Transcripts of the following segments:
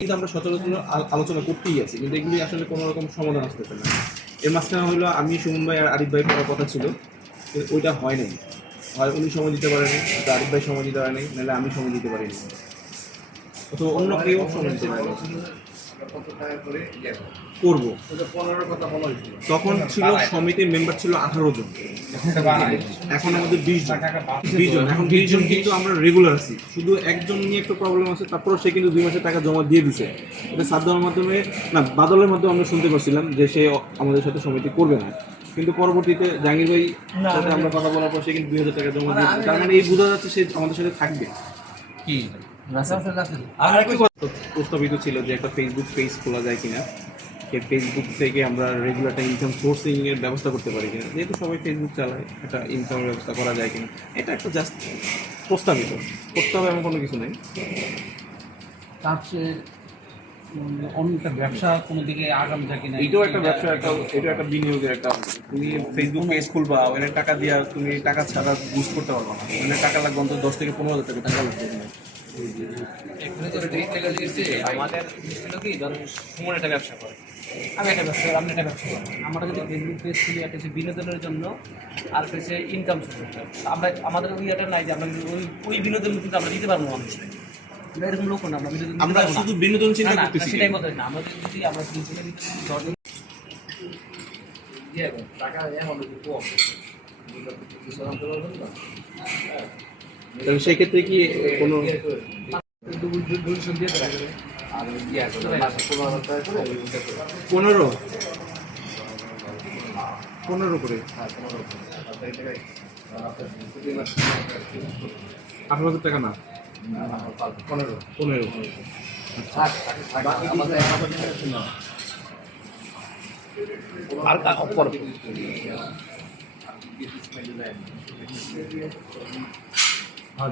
কিন্তু আমরা সচরাচর আলোচনা করতেই আছি, কিন্তু এগুলি আসলে কোনো রকম সমাধান আসতেছে না। এর মাঝখানে হলো আমি, সুমন ভাই আর আরিফ ভাই পড়ার কথা ছিল, ওইটা হয় নাই। হয় উনি সময় দিতে পারেনি, আরিফ ভাই সময় দিতে পারেনি, নাহলে আমি সময় দিতে পারিনি, অথবা অন্য কেউ সময় দিতে পারেনি। করবো তখন ছিল সমিতির মেম্বার ছিল 18 জন, এখন আমাদের 20 জন। এখন 20 জন কিন্তু আমরা রেগুলার আছি, শুধু একজন নিয়ে একটু প্রবলেম আছে, তারপর সে কিন্তু 2 মাসের টাকা জমা দিয়ে দিছে। এটা সাদ্দামের মাধ্যমে না, বাদলের মাধ্যমে আমরা শুনতে পারছিলাম যে সে আমাদের সাথে সমিতি করবে না, কিন্তু পরবর্তীতে জাহাঙ্গীর ভাই সাথে আমরা কথা বলার পর সে কিন্তু 2000 টাকা জমা দিয়ে দিচ্ছে। তার মানে এই বোঝা যাচ্ছে সে আমাদের সাথে থাকবে। কি প্রস্তাবিত ছিল যে একটা ফেসবুক পেজ খোলা যায় কিনা, সেই ফেসবুক থেকে আমরা রেগুলার একটা ইনকাম সোর্সিং এর ব্যবস্থা করতে পারি কিনা, যেহেতু সবাই ফেসবুক চালায়, একটা ইনকামের ব্যবস্থা করা যায় কিনা, এটা একটা জাস্ট প্রস্তাবিত, করতে হবে এমন কোনো কিছু নেই। তার চেয়ে অন্য একটা ব্যবসা কোনো দিকে আগাম যায় কিনা, এটাও একটা ব্যবসা, এটা একটা বিনিয়োগের একটা। তুমি ফেসবুক পেজ খুলবা, ওখানে টাকা দিয়া তুমি টাকা ছাড়া বুস্ট করতে পারবা না, ওখানে টাকা লাগবে অন্তত 10 থেকে 15,000 টাকা লাগবে। আমাদের ছিল কি, ধরুন সুমন একটা ব্যবসা করে, আমি একটা ব্যবসা করি, আপনি একটা ব্যবসা করেন, আমরা যদি ফেসবুক পেজ খুলি একটা হচ্ছে বিনোদনের জন্য, আর হচ্ছে ইনকাম সোর্স। আমরা আমাদের ইয়েটা নাই যে আমরা ওই বিনোদন কিন্তু আমরা দিতে পারবো মানুষকে, এরকম লোক না, আমরা শুধু বিনোদন চিন্তা করতেছি, সেটাই বলতে না। আমরা যদি আমরা টাকা তাহলে সেক্ষেত্রে কি কোনো 15 করে 18,000 টাকা না, 15 আর পরে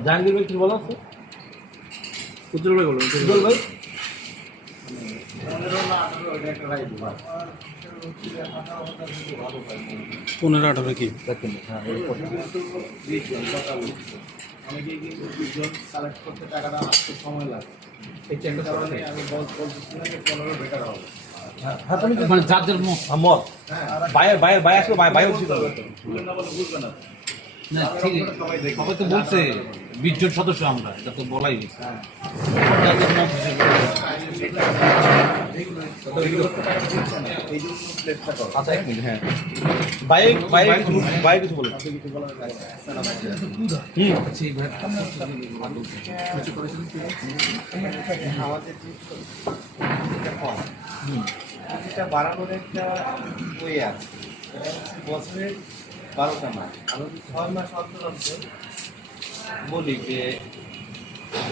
জাহাঙ্গীর ভাই কি বলা আছে? উজ্জ্বল ভাই বলো। উজ্জ্বল ভাই 15-18 কি অনেকেই কিন্তু 2 জন কালেক্ট করতে টাকাটা আসতে সময় লাগে, এই চেষ্টা কারণে আমি বলতেছিলাম যে 15 বেটার হবে। মানে যার যার মত বাই আসলে বাই উচিত হবে না। ঠিক সবাই তো বলছে 20 জন সদস্য আমরা, এটা তো বলাই গেছে। আচ্ছা এক মিনিট, হ্যাঁ বাই কিছু বলে এটা বাড়ানোর একটা ওই আছে, বছরের 12টা মাস, আমি 6 মাস অন্তর বলি যে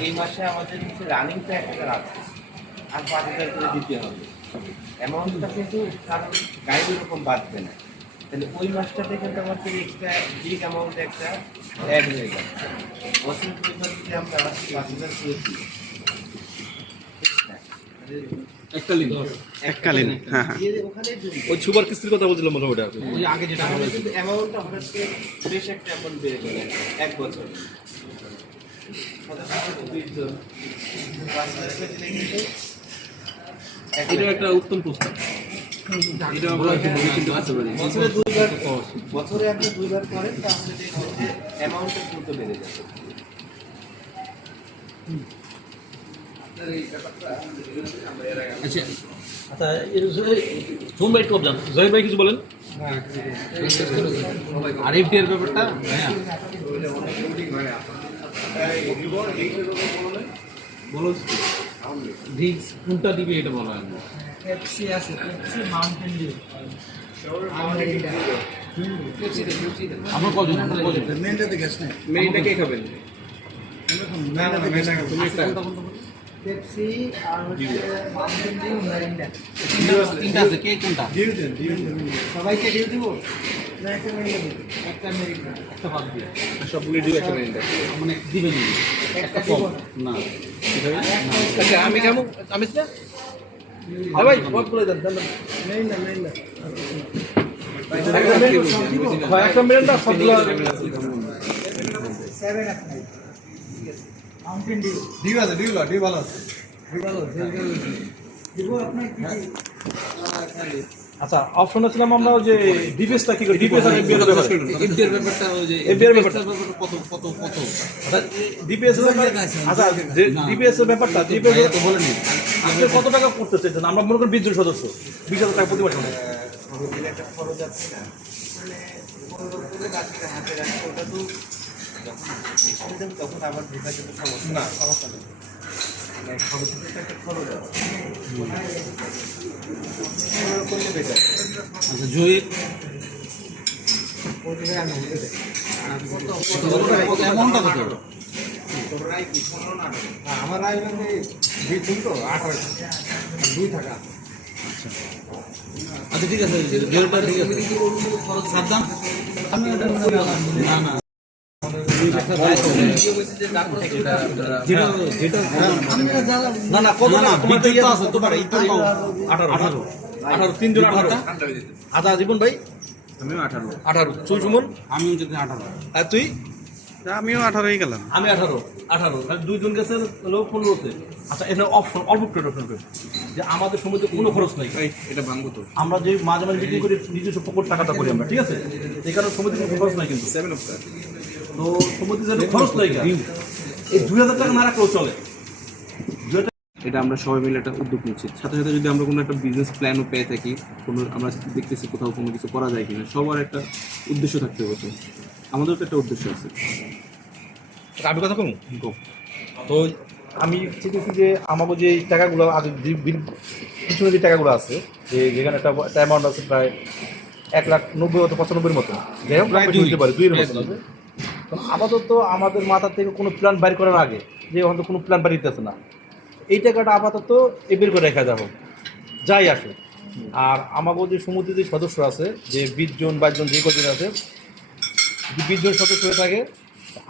এই মাসে আমাদের হচ্ছে রানিংটা 1,000 আছে, আর 5,000 করে দিতে হবে। অ্যামাউন্টটা কিন্তু কারণ গাইডের রকম বাড়বে না, তাহলে ওই মাসটাতে কিন্তু আমাদের এক্সট্রা বিগ অ্যামাউন্ট একটা অ্যাড হয়ে যাবে। বছরের 2 মাস যদি আমরা 5,000 করেছি, এককালীন, হ্যাঁ হ্যাঁ, ওখানে ওই সুপার কিস্তির কথা বলছিলাম মোটামুটি আর কি। ওই আগে যেটা কিন্তু অ্যামাউন্টটা হঠাৎ করে বেশ একটা অ্যামাউন্ট বেড়ে গেল এক বছর। এটা একটা উত্তম প্রস্তাব, এটা আমরা একটু ভেবে চিন্তে করতে পারি। বছরে আপনি 2 বার করেন, তাহলে দেখবেন যে অ্যামাউন্টটা দ্রুত বেড়ে যাবে। আচ্ছা আচ্ছা, সোম ভাই কব জান, জয় ভাই কিছু বলেন। আর এফডিআর ব্যাপারটা হ্যাঁ বলো, ড্রিঙ্কস কোনটা দিবে এটা বলা হয়। পেপসি আছে, পেপসি মাউন্টেন ডিউ আমরা কজন মেনটাতে গ্যাস নেই, মেইনটা কে খাবেন? না না, মেইনটা তুমি একটা পেপসি আর হচ্ছে মাউন্টেন ডিউ মেরিন্ডা। তিনটা আছে, কে কোনটা? সবাইকে ডিউ দিব না, একটা মেরিন্ডা দিব, একটা মেরিন্ডা একটা বাদ দিয়ে সবগুলো দিও একটা মেইনটা। মানে দিবেন একটা দিব না। আচ্ছা আমি কেমন, আমি না ভাই কত বলে দেন মেরিন্ডা মেরিন্ডা একটা মিনিট না, সবগুলো 7 আছে মাউন্টেন ডিউ ডিউ আছে, ডিউ ভালো আছে। দিব আপনার কি আচ্ছা অপশনে ছিলাম আমরা ওই যে ডিপিএসটা কি করি ডিপিএস আর এফবিআর এর ব্যাপারে এফডিআর ব্যাপারটা ওই যে এফবিআর এর ব্যাপারটা কত কত কত আচ্ছা ডিপিএস এর ব্যাপারে আচ্ছা ডিপিএস এর ব্যাপারটা ডিপিএস তো বলেনি আপনি কত টাকা করতে চাইছেন আমরা মনে করি 20 জন সদস্য 20,000 টাকা প্রতি মাসে সমিতির একটা খরচ আছে না মানে কোনো করে গাছটা হাতে রাখছে ওটা তো যখন মেশিনে যাবে তখন আবার ঢোকার জন্য সমস্যা না সমস্যা নেই মানে সমিতিতে তো একটা খরচ আছে করলে বেটার আচ্ছা জয়ী অ্যামাউন্টটা কত আমার রায় মানে 2 তো 18 2 টাকা আচ্ছা ঠিক আছে জয়ীটা ঠিক আছে সাবধান আমি ওটা না না না না কত না তোমার তো ইয়ে আছে তোমার 18 3 জন 18 আচ্ছা জীবন ভাই আমিও 18 18 চুল সুমন আমিও যদি 18 আর তুই আমিও 18ই গেলাম আমি 18 দুইজন গেছে লোক 15তে আচ্ছা এটা অপশন অল্প একটু অপশন করে যে আমাদের সমিতিতে কোনো খরচ নাই এটা ভাঙবো তো আমরা যে মাঝে মাঝে বিক্রি করি নিজস্ব পকেট টাকাটা করি আমরা ঠিক আছে এই কারণে সমিতির কোনো খরচ নাই কিন্তু 7 অফ তো সমিতির যেন খরচ নাই এই 2000 টাকা না রাখলেও চলে এটা আমরা সবাই মিলে একটা উদ্যোগ নিচ্ছি সাথে সাথে যদি আমরা কোনো একটা বিজনেস প্ল্যানও পেয়ে থাকি কোনো আমরা দেখতেছি কোথাও কোনো কিছু করা যায় কিনা সবার একটা উদ্দেশ্য থাকতে হবে তো আমাদেরও তো একটা উদ্দেশ্য আছে আমি কথা কম তো আমি চেয়েছি যে আমাকে যে টাকাগুলো আগে পিছনে যে টাকাগুলো আছে যে যেখানে একটা অ্যামাউন্ট আছে প্রায় 1,90,000 অথবা 95 মতো যাই হোক প্রায় দিতে পারে 2 এর মতো আছে কারণ আপাতত আমাদের মাথা থেকে কোনো প্ল্যান বাইর করার আগে যে হয়তো কোনো প্ল্যান বাইর দিতেছে না এই টাকাটা আপাতত বের করে রেখে যাবো যাই আসে আর আমাকে যে সমিতির যে সদস্য আছে যে 20 জন 22 জন যে কজন আছে 20 জন সদস্য হয়ে থাকে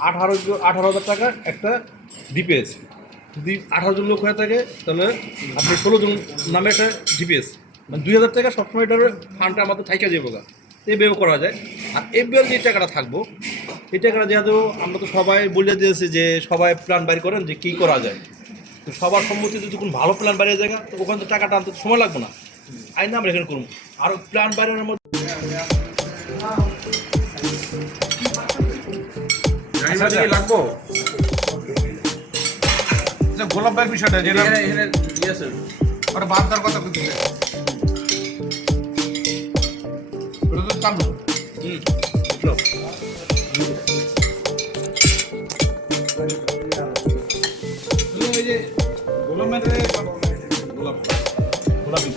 18,000 টাকা একটা ডিপিএস যদি 18 জন লোক হয়ে থাকে তাহলে আপনি 16 জন নামে একটা ডিপিএস মানে 2,000 টাকা সবসময় এটার ফান্ডটা আমাদের থাইকা যাবো গা এইভাবে করা যায় আর এবার যে টাকাটা থাকবো এই টাকাটা যেহেতু আমরা তো সবাই বলে দিয়েছি যে সবাই প্ল্যান বাইর করেন যে কী করা যায় তো সবার সম্মতি যদি কোনো ভালো প্ল্যান বাইরে যায় তো ওখান থেকে টাকাটা আনতে সময় লাগবে না আইন আমরা এখানে করবো আর প্ল্যান বাইরের মধ্যে লাগবো গোলাপ ভাইয়ের বিষয়টা যেটা ওটা বাদ দেওয়ার কথা বলছি ওটা তো চালু ওই যে গোলামের গোলাপ গোলাপি